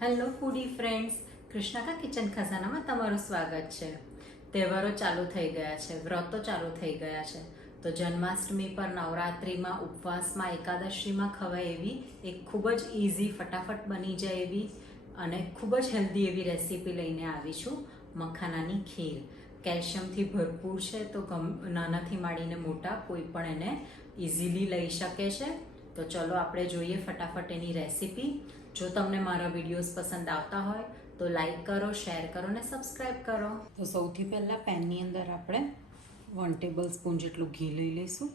Hello ફૂડી friends, Krishna kitchen ખજાનામાં તમારું સ્વાગત છે. તહેવારો ચાલુ થઈ ગયા છે, વ્રતો ચાલુ થઈ ગયા છે. તો જન્માષ્ટમી પર, નવરાત્રિમાં, ઉપવાસમાં, એકાદશીમાં ખવાય એવી એક ખૂબ જ ઇઝી, ફટાફટ બની જાય એવી અને ખૂબ જ હેલ્ધી એવી રેસીપી લઈને આવી છું. મખાનાની ખીર કેલ્શિયમથી ભરપૂર છે, તો નાનાથી માંડીને મોટા કોઈ પણ એને ઇઝીલી લઈ શકે છે. તો ચલો આપણે જોઈએ ફટાફટ એની રેસીપી. જો તમને મારા વિડીયોઝ પસંદ આવતા હોય તો લાઈક કરો, શેર કરો અને સબસ્ક્રાઈબ કરો. તો સૌથી પહેલાં પેનની અંદર આપણે 1 ટેબલ સ્પૂન જેટલું ઘી લઈ લઈશું.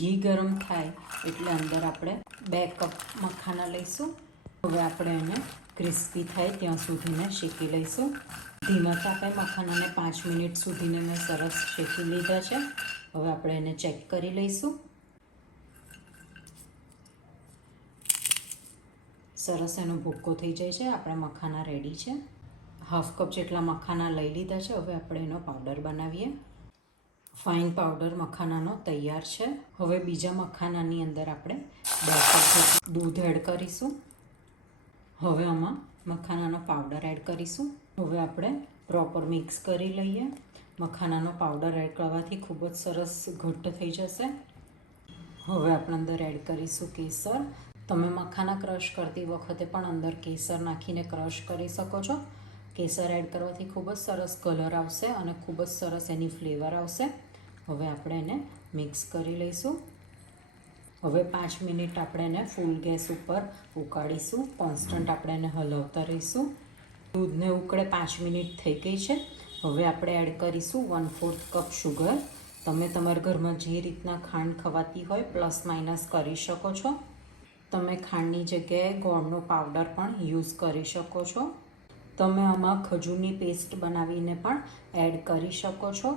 ઘી ગરમ થાય એટલે અંદર આપણે 2 કપ મખાના લઈશું. હવે આપણે એને ક્રિસ્પી થાય ત્યાં સુધીને શેકી લઈશું. ધીમા તાપે મખાનાને 5 મિનિટ સુધીને મેં સરસ શેકી લીધા છે. હવે આપણે એને ચેક કરી લઈશું. સરસ એનો ભૂક્કો થઈ જાય છે. આપણા મખાના રેડી છે. 1/2 કપ જેટલા મખાના લઈ લીધા છે. હવે આપણે એનો પાવડર બનાવીએ. ફાઇન પાવડર મખાનાનો તૈયાર છે. હવે બીજા મખાનાની અંદર આપણે 2 કપ દૂધ એડ કરીશું. હવે આમાં મખાનાનો પાવડર એડ કરીશું. હવે આપણે પ્રોપર મિક્સ કરી લઈએ. મખાનાનો પાવડર એડ કરવાથી ખૂબ જ સરસ ઘટ્ટ થઈ જશે. હવે આપણે અંદર એડ કરીશું કેસર. તમે મખાના ક્રશ કરતી વખતે પણ અંદર કેસર નાખીને ક્રશ કરી શકો છો. કેસર એડ કરવાથી ખૂબ જ સરસ કલર આવશે અને ખૂબ જ સરસ એની ફ્લેવર આવશે. હવે આપણે એને મિક્સ કરી લઈશું. હવે 5 મિનિટ આપણે એને ફૂલ ગેસ ઉપર ઉકાળીશું. કોન્સ્ટન્ટ આપણે એને હલાવતા રહીશું. દૂધને ઉકળે 5 મિનિટ થઈ ગઈ છે. હવે આપણે એડ કરીશું 1/4 કપ શુગર. તમે તમારા ઘરમાં જે રીતના ખાંડ ખવાતી હોય પ્લસ માઇનસ કરી શકો છો. તમે ખાંડની જગ્યાએ ગોળનો પાવડર પણ યુઝ કરી શકો છો. તમે આમાં ખજૂરની પેસ્ટ બનાવીને પણ એડ કરી શકો છો.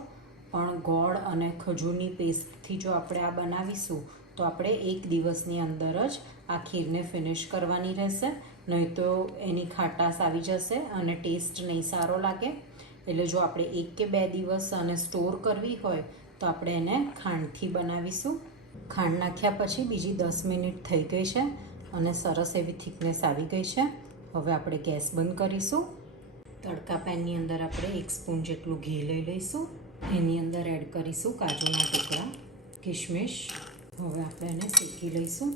પણ ગોળ અને ખજૂરની પેસ્ટથી જો આપણે આ બનાવીશું તો આપણે 1 દિવસની અંદર જ આ ખીરને ફિનિશ કરવાની રહેશે. નહીં તો એની ખાટાશ આવી જશે અને ટેસ્ટ નહીં સારો લાગે. એટલે જો આપણે 1 કે 2 દિવસ અને સ્ટોર કરવી હોય તો આપણે એને ખાંડથી બનાવીશું. ખાંડ નાખ્યા પછી બીજી 10 મિનિટ થઈ ગઈ છે અને સરસ એવી થિકનેસ આવી ગઈ છે. હવે આપણે ગેસ બંધ કરીશું. તડકા પેનની અંદર આપણે 1 સ્પૂન જેટલું ઘી લઈ લઈશું. એની અંદર એડ કરીશું કાજુના ટુકડા, કિશમિશ. હવે આપણે એને શેકી લઈશું.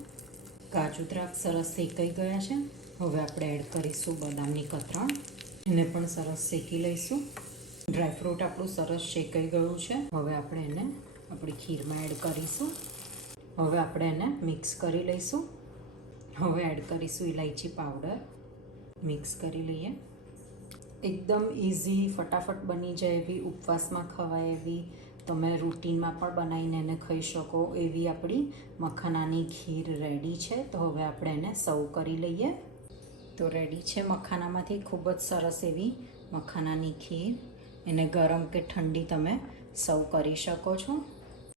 કાજુ દ્રાક્ષ સરસ શેકાઈ ગયા છે. હવે આપણે એડ કરીશું બદામની કતરણ. એને પણ સરસ શેકી લઈશું. ડ્રાયફ્રૂટ આપણું સરસ શેકાઈ ગયું છે. હવે આપણે એને આપણી ખીરમાં એડ કરીશું. હવે આપણે એને મિક્સ કરી લઈશું. હવે એડ કરીશું ઇલાયચી પાવડર. મિક્સ કરી લઈએ. એકદમ ઇઝી, ફટાફટ બની જાય એવી, ઉપવાસમાં ખવાય એવી, તમે રૂટીનમાં પણ બનાવીને એને ખાઈ શકો એવી આપણી મખાનાની ખીર રેડી છે. તો હવે આપણે એને સર્વ કરી લઈએ. તો રેડી છે મખાનામાંથી ખૂબ જ સરસ એવી મખાનાની ખીર. એને ગરમ કે ઠંડી તમે સર્વ કરી શકો છો.